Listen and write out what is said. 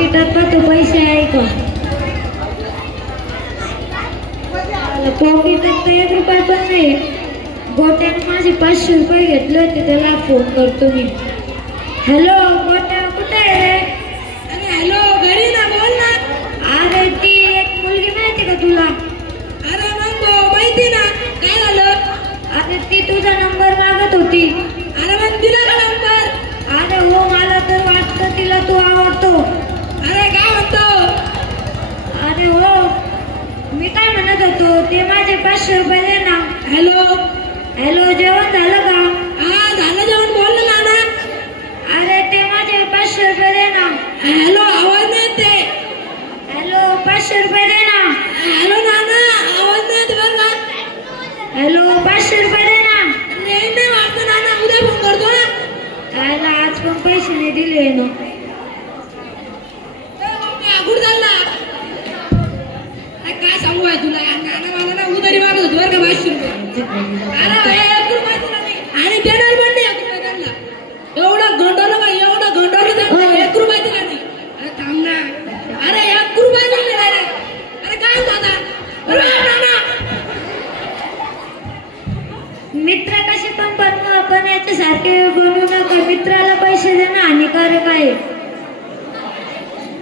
पाकिटात तो पैसे आहे का? पॉकेटात तर 1 रुपया पण नाही. गोट्याने माझे 500 रुपये घेतले होते, त्याला फोन करतो मी. हॅलो गोट्या, कुठे आहे रे? अरे हॅलो, घरी ना, बोल ना. अरे ती एक मुलगी माहिती का तुला? अरे मग माहिती ना, काय झालं? अरे ती तुझा नंबर मागत होती. अरे मग दिला का नंबर? अरे हो, मला तर वाटतं तिला तू आवडतो. अरे काय म्हणतो? अरे हो, मी काय म्हणत होतो, ते माझे 500 रुपये दे ना. हॅलो हॅलो, जेवण झालं का? हा झालं जेवण, बोल ना नाना. अरे ते माझे 500 रुपये दे ना. हॅलो, आवाज नाही येते. हॅलो, 500 रुपये दे ना. हॅलो नाना, आवाज नाही येते बरं का. हॅलो, 500 रुपये दे ना. नाही वाटतं नाना, उद्या फोन करतो ना. त्याला आज पण पैसे नाही दिले ना. कुठं चालला? काय सांगू आहे तुला, नाना मला ना उधारी मागत होती बरं का 500 रुपये. अरे भाई 1 रुपया दिला नाही आणि देणार पण नाही 1 रुपया त्यांना. एवढं गंडवलं बाई, एवढं गंडवलं त्यांना, 1 रुपया दिला नाही. अरे थांब ना. अरे 1 रुपया दिले नाही. अरे काय होतं आता? अरे नाना, मित्र कसे पण बनवा, पण याच्यासारखे बनवू नका. मित्राला पैसे देणं हानिकारक आहे.